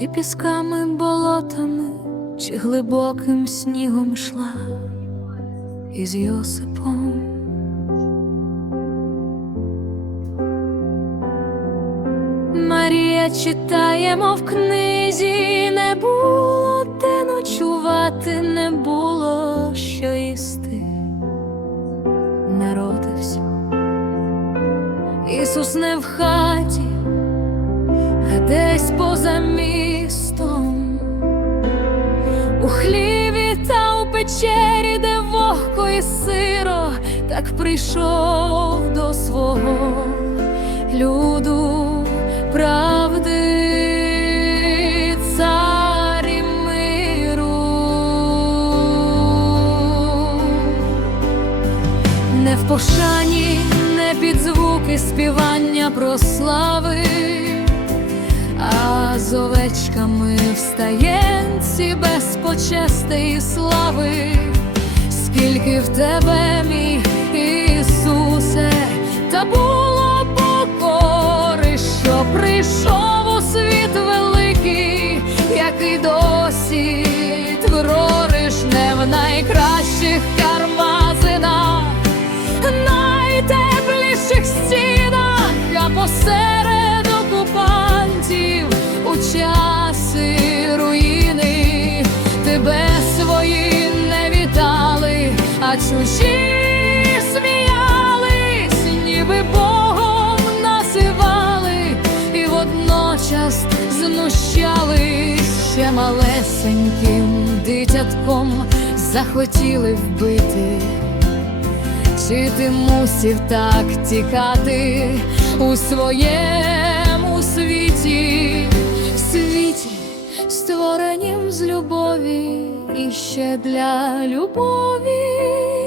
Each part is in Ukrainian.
чи пісками болотами, чи глибоким снігом йшла із Йосипом. Марія читаємо в книзі, не було де ночувати, не було що їсти, народився. Ісус не в хаті, а десь поза у хліві та у печері, де вогко і сиро, так прийшов до свого люду правди, миру. Не в пошані, не під звуки співання про слави, а з овечками в стаєнці без почестей і слави, скільки в тебе, мій Ісусе, та було покори, що прийшов у світ великий, який досі твориш не в найкращих кармазинах. Найтепліших стінах, а посеред окупантів у часи руїни чужі сміялись, ніби Богом називали, і водночас знущались. Ще малесеньким дитятком захотіли вбити. Чи ти мусів так тікати у своєму світі, світі, створенім з любові, і ще для любові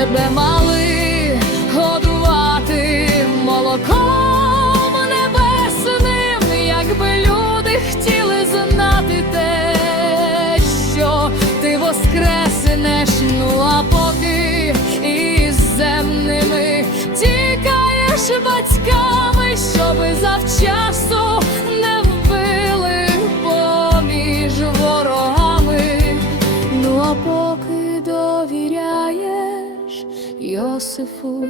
тебе мали годувати молоком небесним, якби люди хотіли знати те, що ти воскреснеш, ну а поки із земними тікаєш батьками, Йосифу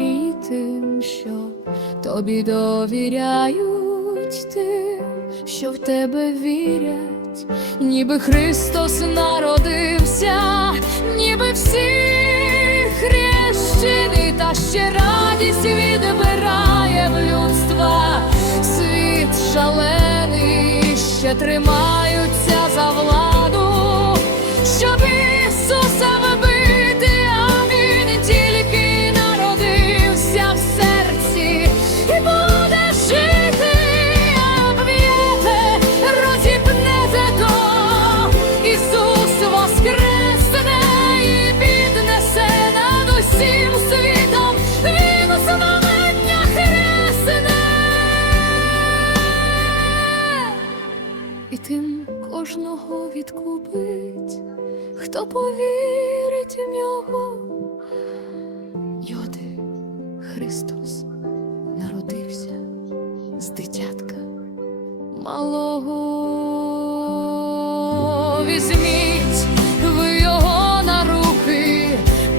й тим, що тобі довіряють тим, що в тебе вірять, ніби Христос народився, ніби всі хрещені, та ще радість відбирає в людства. Світ шалений, ще тримаються відкупить, хто повірить в нього. Йоди, Христос народився з дитятка малого. Візьміть ви його на руки,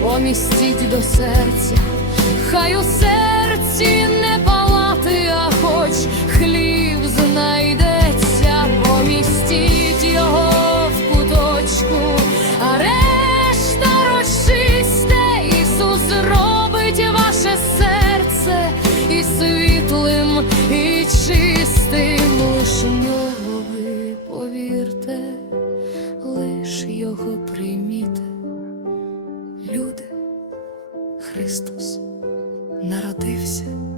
помістіть до серця, хай у серці не люди, Христос народився.